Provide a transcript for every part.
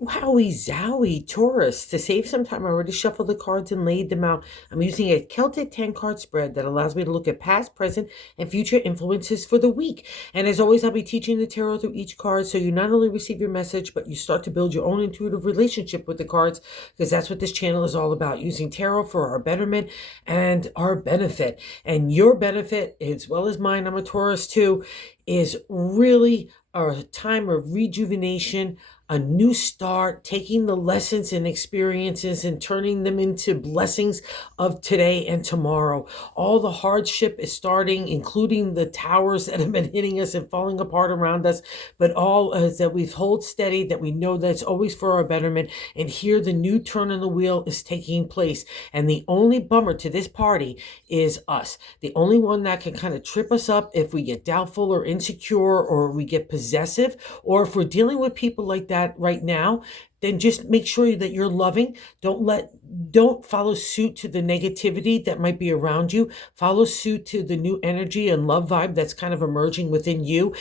Wowie zowie, Taurus. To save some time, I already shuffled the cards and laid them out. I'm using a Celtic 10 card spread that allows me to look at past, present, and future influences for the week. And as always, I'll be teaching the tarot through each card so you not only receive your message, but you start to build your own intuitive relationship with the cards, because that's what this channel is all about, using tarot for our betterment and our benefit. And your benefit, as well as mine, I'm a Taurus too, is really a time of rejuvenation, a new start, taking the lessons and experiences and turning them into blessings of today and tomorrow. All the hardship is starting, including the towers that have been hitting us and falling apart around us, but all that we've hold steady, that we know that it's always for our betterment. And here the new turn on the wheel is taking place. And the only bummer to this party is us. The only one that can kind of trip us up if we get doubtful or insecure or we get possessive, or if we're dealing with people like that right now, then just make sure that you're loving. Don't follow suit to the negativity that might be around you. Follow suit to the new energy and love vibe that's kind of emerging within you,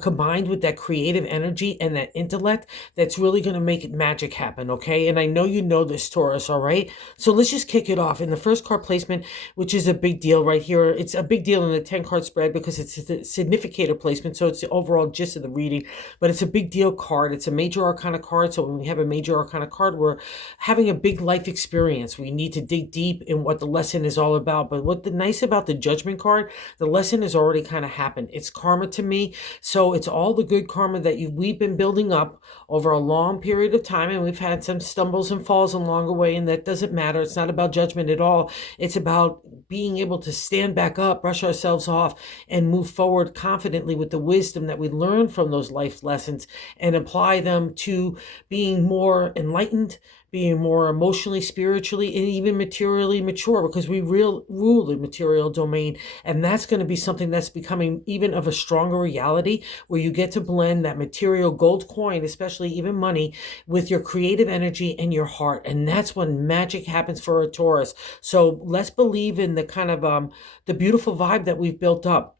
combined with that creative energy and that intellect that's really going to make magic happen, okay? And I know you know this, Taurus, all right? So let's just kick it off. In the first card placement, which is a big deal right here, it's a big deal in the 10-card spread because it's a significator placement, so it's the overall gist of the reading, but it's a big deal card. It's a major arcana card, so when we have a major arcana card, we're having a big life experience. We need to dig deep in what the lesson is all about. But what the nice about the Judgment card, the lesson has already kind of happened. It's karma to me. So it's all the good karma that we've been building up over a long period of time, and we've had some stumbles and falls along the way, and that doesn't matter. It's not about judgment at all. It's about being able to stand back up, brush ourselves off, and move forward confidently with the wisdom that we learn from those life lessons and apply them to being more enlightened, being more emotionally, spiritually, and even materially mature, because we rule the material domain. And that's going to be something that's becoming even of a stronger reality, where you get to blend that material gold coin, especially even money, with your creative energy and your heart. And that's when magic happens for a Taurus. So let's believe in the kind of the beautiful vibe that we've built up.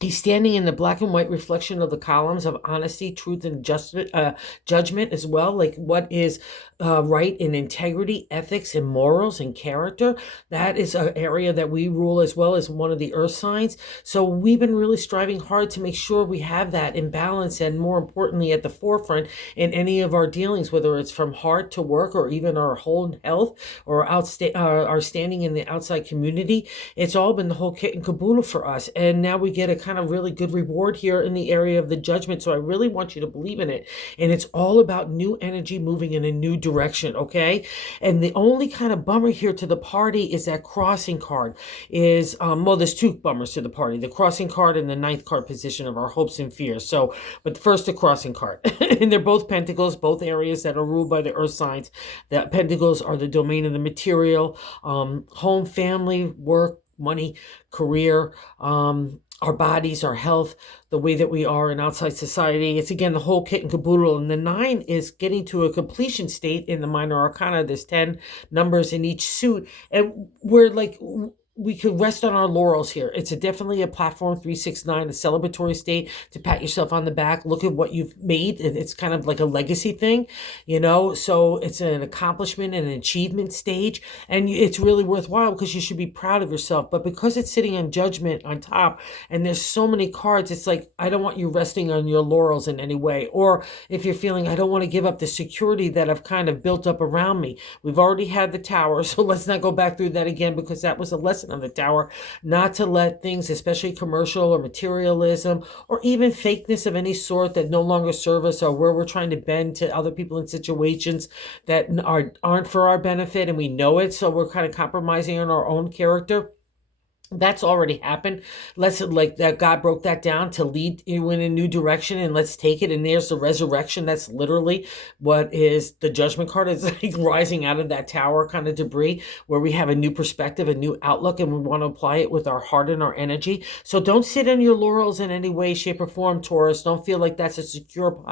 He's standing in the black and white reflection of the columns of honesty, truth, and judgment as well, like what is right in integrity, ethics, and morals and character. That is an area that we rule as well as one of the earth signs. So we've been really striving hard to make sure we have that in balance, and more importantly, at the forefront in any of our dealings, whether it's from heart to work or even our whole health or our standing in the outside community. It's all been the whole kit and caboodle for us. And now we get a kind of really good reward here in the area of the Judgment. So I really want you to believe in it. And it's all about new energy moving in a new direction, okay? And the only kind of bummer here to the party is that crossing card is, well, there's two bummers to the party, the crossing card and the ninth card position of our hopes and fears. So, but first the crossing card. And they're both pentacles, both areas that are ruled by the earth signs. The pentacles are the domain of the material, home, family, work, money, career, our bodies, our health, the way that we are in outside society. It's again the whole kit and caboodle. And the 9 is getting to a completion state in the minor arcana. There's 10 numbers in each suit. And we're like, we could rest on our laurels here. It's definitely a platform 369, a celebratory state to pat yourself on the back. Look at what you've made. And it's kind of like a legacy thing, you know? So it's an accomplishment and an achievement stage. And it's really worthwhile because you should be proud of yourself. But because it's sitting on Judgment on top and there's so many cards, it's like, I don't want you resting on your laurels in any way. Or if you're feeling, I don't want to give up the security that I've kind of built up around me. We've already had the tower, so let's not go back through that again, because that was a lesson of the tower, not to let things, especially commercial or materialism or even fakeness of any sort that no longer serve us, or where we're trying to bend to other people in situations that aren't for our benefit and we know it, so we're kind of compromising on our own character. That's already happened. Let's, like, that God broke that down to lead you in a new direction, and let's take it. And there's the resurrection. That's literally what is the Judgment card. It's like rising out of that tower kind of debris, where we have a new perspective, a new outlook, and we want to apply it with our heart and our energy. So don't sit on your laurels in any way, shape, or form, Taurus. Don't feel like that's a secure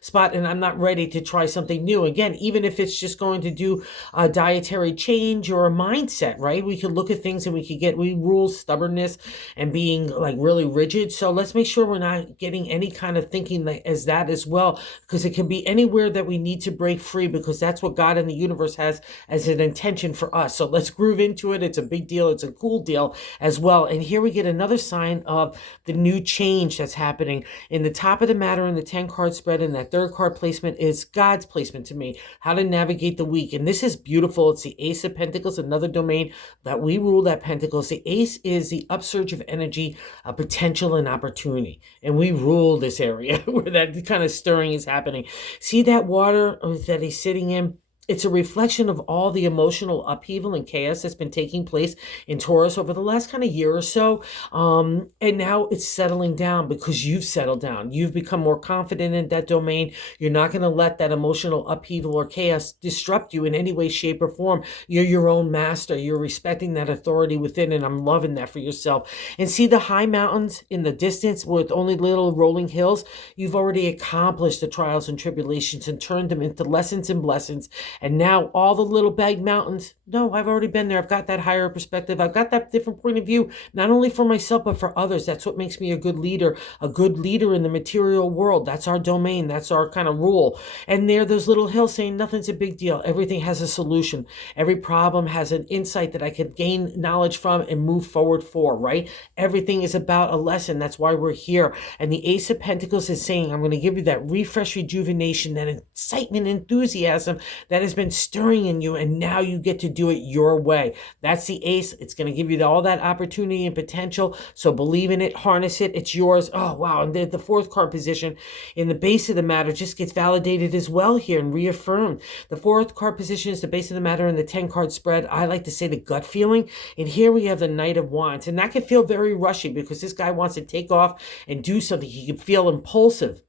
spot and I'm not ready to try something new. Again, even if it's just going to do a dietary change or a mindset, right? We could look at things and we rule rules, stubbornness, and being like really rigid. So let's make sure we're not getting any kind of thinking as that as well, because it can be anywhere that we need to break free, because that's what God in the universe has as an intention for us. So let's groove into it. It's a big deal. It's a cool deal as well. And here we get another sign of the new change that's happening. In the top of the matter in the 10 card spread, and that third card placement is God's placement to me, how to navigate the week. And this is beautiful. It's the Ace of Pentacles, another domain that we rule, that Pentacles. The Ace is the upsurge of energy, potential, and opportunity. And we rule this area where that kind of stirring is happening. See that water that he's sitting in? It's a reflection of all the emotional upheaval and chaos that's been taking place in Taurus over the last kind of year or so. And now it's settling down because you've settled down. You've become more confident in that domain. You're not going to let that emotional upheaval or chaos disrupt you in any way, shape, or form. You're your own master. You're respecting that authority within, and I'm loving that for yourself. And see the high mountains in the distance with only little rolling hills? You've already accomplished the trials and tribulations and turned them into lessons and blessings. And now all the little big mountains, no, I've already been there. I've got that higher perspective. I've got that different point of view, not only for myself, but for others. That's what makes me a good leader in the material world. That's our domain. That's our kind of rule. And there, those little hills saying nothing's a big deal. Everything has a solution. Every problem has an insight that I can gain knowledge from and move forward for, right? Everything is about a lesson. That's why we're here. And the Ace of Pentacles is saying, I'm going to give you that refresh, rejuvenation, that excitement, enthusiasm that has been stirring in you, and now you get to do it your way. That's the Ace. It's going to give you all that opportunity and potential. So believe in it, harness it. It's yours. Oh, wow. And the fourth card position in the base of the matter just gets validated as well here and reaffirmed. The fourth card position is the base of the matter in the 10 card spread. I like to say the gut feeling. And here we have the Knight of Wands, and that can feel very rushy because this guy wants to take off and do something. He can feel impulsive,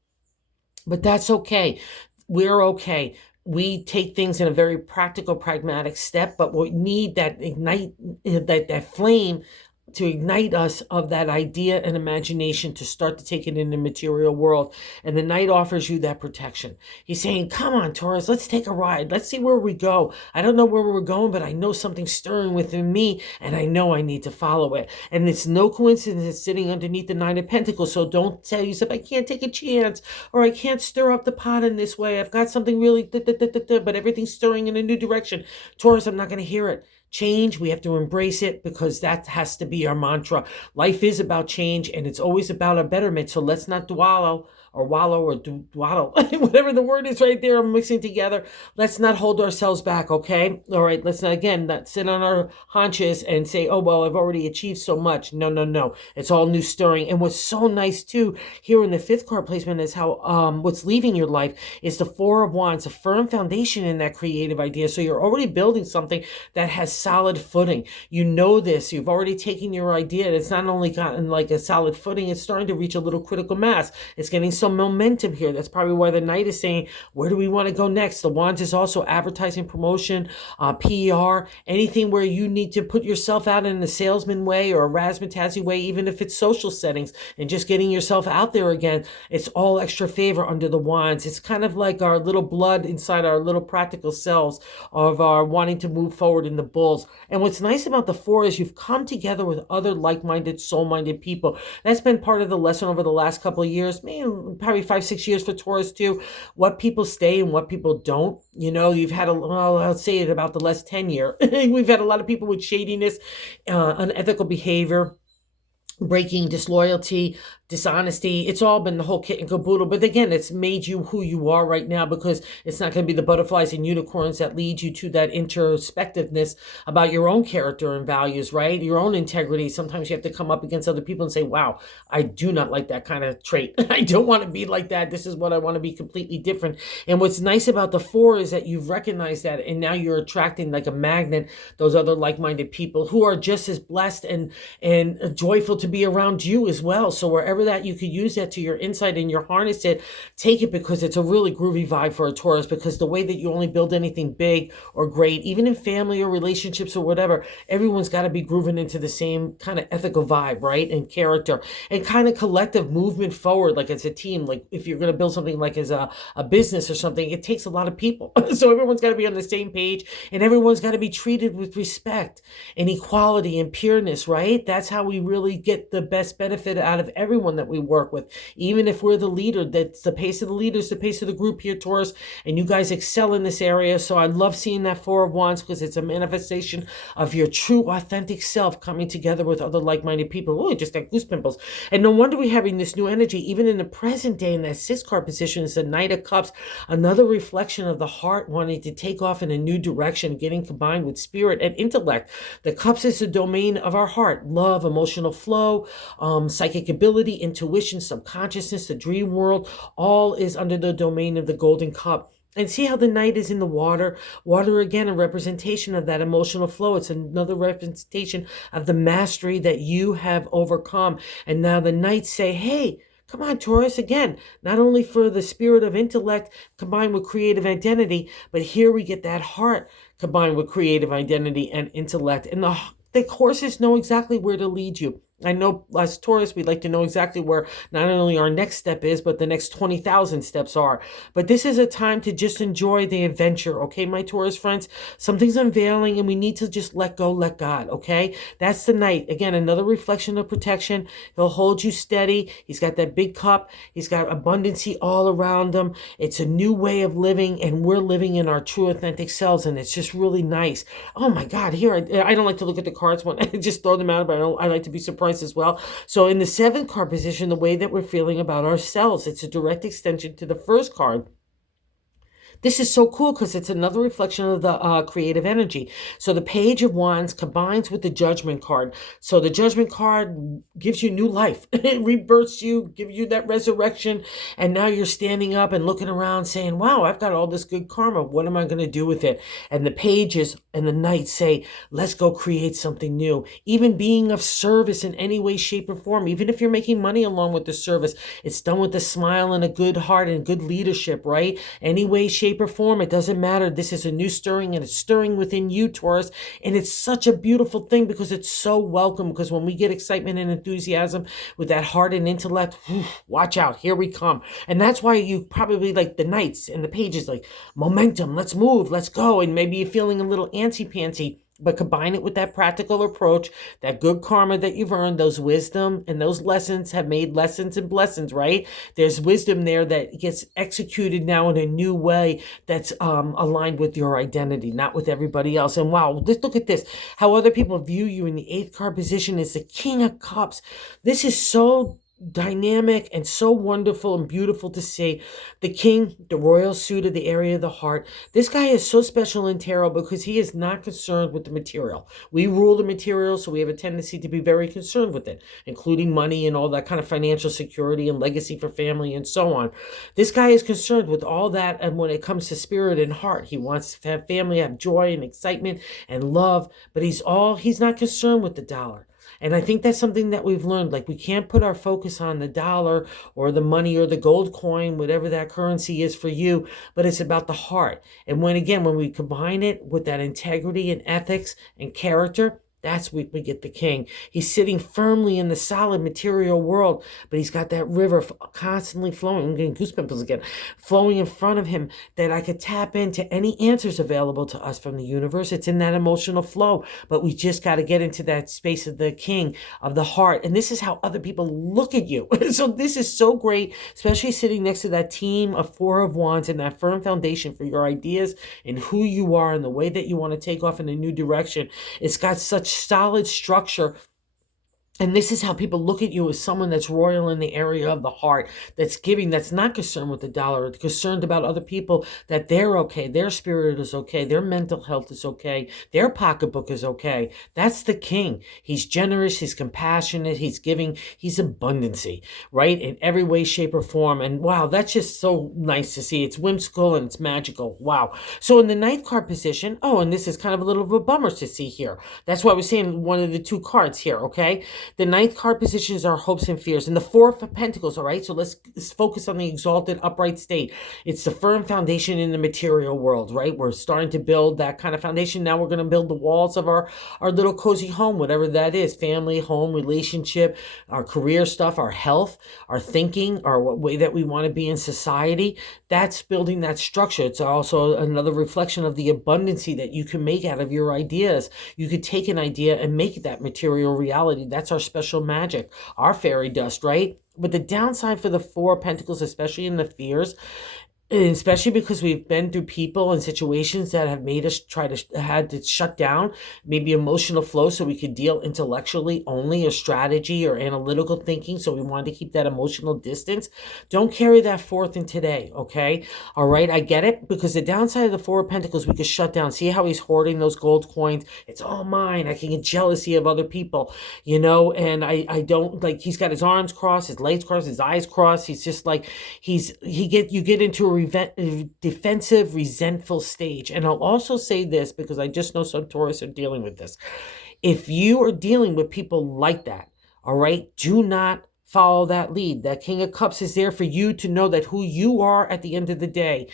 but that's okay. We're okay. We take things in a very practical, pragmatic step, but we need that ignite, that flame to ignite us of that idea and imagination to start to take it in the material world. And the Knight offers you that protection. He's saying, come on, Taurus, let's take a ride. Let's see where we go. I don't know where we're going, but I know something's stirring within me, and I know I need to follow it. And it's no coincidence it's sitting underneath the Nine of Pentacles. So don't tell yourself, I can't take a chance, or I can't stir up the pot in this way. I've got something really, but everything's stirring in a new direction. Taurus, I'm not going to hear it. Change, we have to embrace it, because that has to be our mantra. Life is about change, and it's always about a betterment. So let's not dwell or dwaddle, whatever the word is right there, I'm mixing together. Let's not hold ourselves back, okay? All right, let's not, again, not sit on our haunches and say, oh, well, I've already achieved so much. No, no, no. It's all new stirring. And what's so nice, too, here in the fifth card placement is how what's leaving your life is the Four of Wands, a firm foundation in that creative idea. So you're already building something that has solid footing. You know this. You've already taken your idea, and it's not only gotten like a solid footing, it's starting to reach a little critical mass. It's getting some momentum here. That's probably why the Knight is saying, where do we want to go next? The Wands is also advertising, promotion, PR, anything where you need to put yourself out in a salesman way or a razzmatazzy way, even if it's social settings and just getting yourself out there again. It's all extra favor under the Wands. It's kind of like our little blood inside our little practical selves of our wanting to move forward in the bulls. And what's nice about the Four is you've come together with other like-minded, soul-minded people. That's been part of the lesson over the last couple of years, probably 5-6 years for Taurus too. What people stay and what people don't. You know, you've had I'll say it about the last 10 year. We've had a lot of people with shadiness, unethical behavior, breaking, disloyalty, dishonesty. It's all been the whole kit and caboodle. But again, it's made you who you are right now, because it's not going to be the butterflies and unicorns that lead you to that introspectiveness about your own character and values, right? Your own integrity. Sometimes you have to come up against other people and say, wow, I do not like that kind of trait. I don't want to be like that. This is what I want to be, completely different. And what's nice about the Four is that you've recognized that, and now you're attracting like a magnet those other like-minded people who are just as blessed and joyful to be around you as well. So wherever wherever that you could use that to your insight and your harness it, take it, because it's a really groovy vibe for a Taurus, because the way that you only build anything big or great, even in family or relationships or whatever, everyone's got to be grooving into the same kind of ethical vibe, right? And character and kind of collective movement forward, like as a team. Like if you're going to build something like as a business or something, it takes a lot of people. So everyone's got to be on the same page, and everyone's got to be treated with respect and equality and pureness, right? That's how we really get the best benefit out of everyone that we work with. Even if we're the leader, that's the pace of the leaders, the pace of the group here, Taurus, and you guys excel in this area. So I love seeing that Four of Wands, because it's a manifestation of your true, authentic self coming together with other like-minded people. Oh, I just got goose pimples. And no wonder we're having this new energy, even in the present day, in that 6 card position is the Knight of Cups, another reflection of the heart wanting to take off in a new direction, getting combined with spirit and intellect. The Cups is the domain of our heart, love, emotional flow, psychic ability, intuition, subconsciousness, the dream world, all is under the domain of the Golden Cup. And see how the Knight is in the water. Water, again, a representation of that emotional flow. It's another representation of the mastery that you have overcome. And now the Knights say, hey, come on, Taurus, again, not only for the spirit of intellect combined with creative identity, but here we get that heart combined with creative identity and intellect. And the horses know exactly where to lead you. I know as Taurus, we'd like to know exactly where not only our next step is, but the next 20,000 steps are. But this is a time to just enjoy the adventure, okay, my Taurus friends? Something's unveiling, and we need to just let go, let God, okay? That's the Knight. Again, another reflection of protection. He'll hold you steady. He's got that big cup. He's got abundancy all around him. It's a new way of living, and we're living in our true, authentic selves, and it's just really nice. Oh, my God. Here, I don't like to look at the cards when I just throw them out, but I like to be surprised as well. So in the 7th card position, the way that we're feeling about ourselves, it's a direct extension to the first card. This is so cool because it's another reflection of the creative energy. So the Page of Wands combines with the Judgment card. So the Judgment card gives you new life. It rebirths you, gives you that resurrection. And now you're standing up and looking around saying, wow, I've got all this good karma. What am I going to do with it? And the Pages and the Knights say, let's go create something new. Even being of service in any way, shape, or form. Even if you're making money along with the service, it's done with a smile and a good heart and good leadership, right? Any way, shape, or form, it doesn't matter. This is a new stirring, and it's stirring within you, Taurus. And it's such a beautiful thing because it's so welcome. Because when we get excitement and enthusiasm with that heart and intellect, watch out, here we come. And that's why you probably like the Knights and the Pages, like momentum, let's move, let's go. And maybe you're feeling a little antsy-pantsy. But combine it with that practical approach, that good karma that you've earned, those wisdom and those lessons have made lessons and blessings, right? There's wisdom there that gets executed now in a new way that's aligned with your identity, not with everybody else. And wow, look at this. How other people view you in the 8th card position is the King of Cups. This is so dynamic and so wonderful and beautiful to see. The king, the royal suit of the area of the heart. This guy is so special in tarot because he is not concerned with the material. We rule the material, so we have a tendency to be very concerned with it, including money and all that kind of financial security and legacy for family and so on. This guy is concerned with all that, and when it comes to spirit and heart, he wants to have family, have joy and excitement and love, but he's not concerned with the dollar. And I think that's something that we've learned. Like, we can't put our focus on the dollar or the money or the gold coin, whatever that currency is for you, but it's about the heart. And when we combine it with that integrity and ethics and character, that's when we get the king. He's sitting firmly in the solid material world, but he's got that river constantly flowing. I'm getting goose pimples again, flowing in front of him that I could tap into any answers available to us from the universe. It's in that emotional flow, but we just got to get into that space of the king of the heart. And this is how other people look at you. So this is so great, especially sitting next to that team of Four of Wands and that firm foundation for your ideas and who you are and the way that you want to take off in a new direction. It's got such solid structure. And this is how people look at you, as someone that's royal in the area of the heart, that's giving, that's not concerned with the dollar, concerned about other people, that they're okay, their spirit is okay, their mental health is okay, their pocketbook is okay. That's the king. He's generous, he's compassionate, he's giving, he's abundancy, right? In every way, shape, or form. And wow, that's just so nice to see. It's whimsical and it's magical. Wow. So in the 9th card position, and this is kind of a little of a bummer to see here. That's why we're seeing one of the 2 cards here, okay? The ninth card position is our hopes and fears. And the Four of Pentacles, all right? So let's focus on the exalted upright state. It's the firm foundation in the material world, right? We're starting to build that kind of foundation. Now we're going to build the walls of our little cozy home, whatever that is, family, home, relationship, our career stuff, our health, our thinking, our way that we want to be in society. That's building that structure. It's also another reflection of the abundancy that you can make out of your ideas. You could take an idea and make that material reality. That's our special magic, our fairy dust, right? But the downside for the Four of Pentacles, especially in the fears, especially because we've been through people and situations that have made us had to shut down maybe emotional flow so we could deal intellectually only, or strategy or analytical thinking, so we wanted to keep that emotional distance. Don't carry that forth in today, okay? All right, I get it, because the downside of the Four of Pentacles, we could shut down. See how he's hoarding those gold coins? It's all mine. I can get jealousy of other people, and I don't, like, he's got his arms crossed, his legs crossed, his eyes crossed. He's just like, you get into a defensive, resentful stage. And I'll also say this, because I just know some Taurus are dealing with this. If you are dealing with people like that, all right, do not follow that lead. That King of Cups is there for you to know that who you are at the end of the day.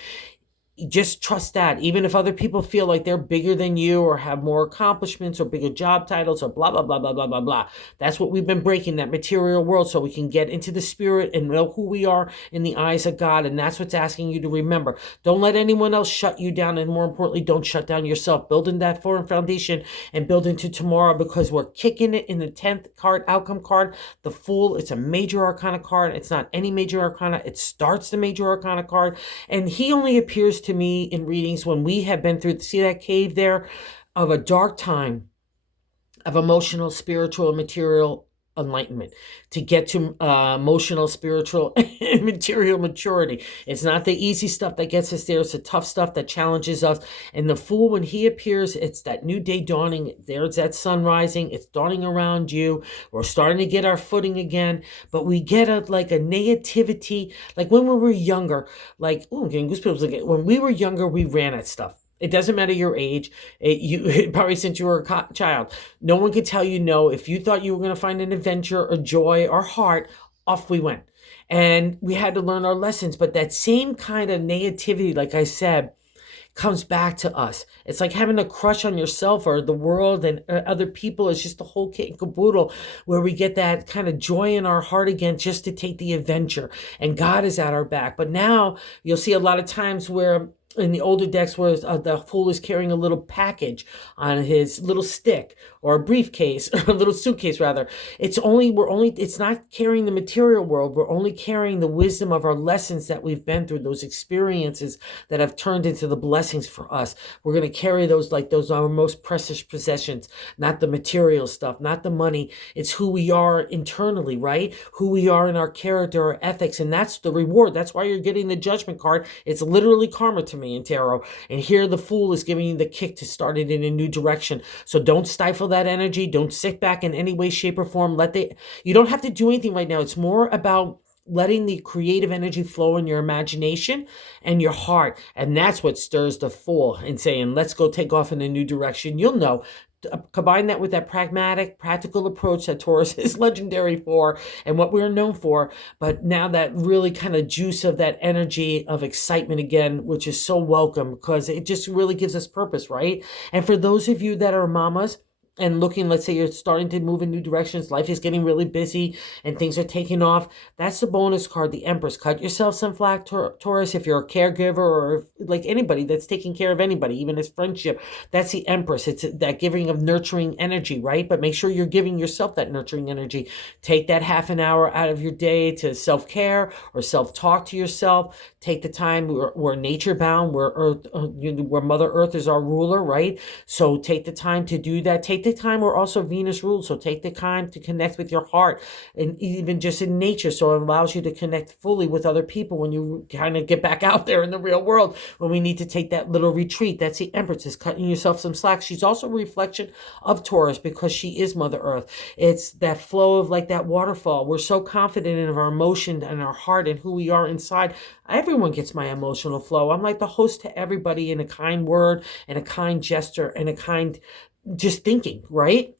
Just trust that, even if other people feel like they're bigger than you or have more accomplishments or bigger job titles or blah, blah, blah, blah, blah, blah, blah. That's what we've been breaking, that material world, so we can get into the spirit and know who we are in the eyes of God. And that's what's asking you to remember. Don't let anyone else shut you down. And more importantly, don't shut down yourself. Build in that foreign foundation and build into tomorrow, because we're kicking it in the 10th card, outcome card, the Fool. It's a major arcana card. It's not any major arcana. It starts the major arcana card. And he only appears to me in readings when we have been through, see that cave there, of a dark time of emotional, spiritual, and material enlightenment, to get to emotional, spiritual, and material maturity. It's not the easy stuff that gets us there. It's the tough stuff that challenges us. And the Fool, when he appears, it's that new day dawning. There's that sun rising. It's dawning around you. We're starting to get our footing again, but we get a negativity. Like when we were younger, like, oh, I'm getting goosebumps again. When we were younger, we ran at stuff. It doesn't matter your age. Probably since you were a child. No one could tell you no. If you thought you were going to find an adventure or joy or heart, off we went. And we had to learn our lessons. But that same kind of negativity, like I said, comes back to us. It's like having a crush on yourself or the world and other people. It's just the whole kit and caboodle, where we get that kind of joy in our heart again, just to take the adventure. And God is at our back. But now you'll see a lot of times where in the older decks, where the Fool is carrying a little package on his little stick, or a briefcase, or a little suitcase rather. It's not carrying the material world. We're only carrying the wisdom of our lessons that we've been through, those experiences that have turned into the blessings for us. We're going to carry those like those our most precious possessions, not the material stuff, not the money. It's who we are internally, right? Who we are in our character, our ethics, and that's the reward. That's why you're getting the Judgment card. It's literally karma to me in tarot. And here the Fool is giving you the kick to start it in a new direction. So don't stifle that energy. Don't sit back in any way, shape, or form. You don't have to do anything right now. It's more about letting the creative energy flow in your imagination and your heart. And that's what stirs the Fool and saying, let's go take off in a new direction. You'll know. Combine that with that pragmatic, practical approach that Taurus is legendary for and what we're known for. But now that really kind of juice of that energy of excitement again, which is so welcome, because it just really gives us purpose, right? And for those of you that are mamas, and looking, let's say you're starting to move in new directions, life is getting really busy and things are taking off, that's the bonus card, the Empress. Cut yourself some slack, Taurus, if you're a caregiver or like anybody that's taking care of anybody, even as friendship. That's the Empress. It's that giving of nurturing energy, right? But make sure you're giving yourself that nurturing energy. Take that half an hour out of your day to self-care or self-talk to yourself. Take the time. We're nature bound. Where Mother Earth is our ruler, right? So take the time to do that. Take the time. We're also Venus ruled. So take the time to connect with your heart, and even just in nature. So it allows you to connect fully with other people when you kind of get back out there in the real world, when we need to take that little retreat. That's the Empress, is cutting yourself some slack. She's also a reflection of Taurus because she is Mother Earth. It's that flow of like that waterfall. We're so confident in our emotion and our heart and who we are inside. Everyone gets my emotional flow. I'm like the host to everybody, in a kind word and a kind gesture and a kind just thinking, right?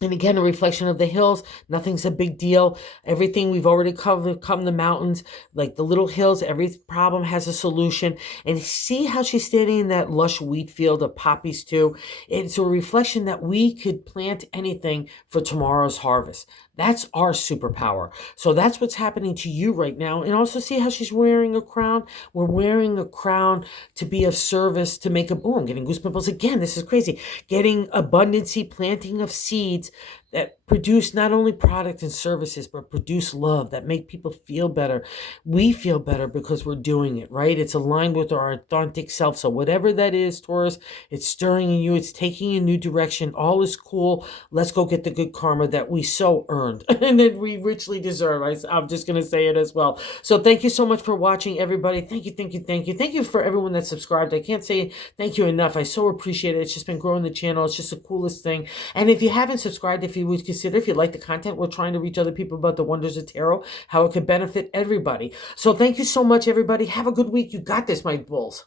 And again, a reflection of the hills. Nothing's a big deal. Everything we've already covered, come the mountains, like the little hills, every problem has a solution. And see how she's standing in that lush wheat field of poppies too. It's a reflection that we could plant anything for tomorrow's harvest. That's our superpower. So that's what's happening to you right now. And also see how she's wearing a crown. We're wearing a crown to be of service, to make a boom. Getting goosebumps again. This is crazy. Getting abundancy, planting of seeds that produce not only product and services, but produce love that make people feel better. We feel better because we're doing it, right? It's aligned with our authentic self. So whatever that is, Taurus, it's stirring in you. It's taking a new direction. All is cool. Let's go get the good karma that we so earned and that we richly deserve. I'm just going to say it as well. So thank you so much for watching, everybody. Thank you, thank you, thank you. Thank you for everyone that subscribed. I can't say thank you enough. I so appreciate it. It's just been growing the channel. It's just the coolest thing. And if you haven't subscribed, if you would consider, if you like the content, we're trying to reach other people about the wonders of tarot, how it could benefit everybody. So thank you so much, everybody. Have a good week. You got this, my bulls.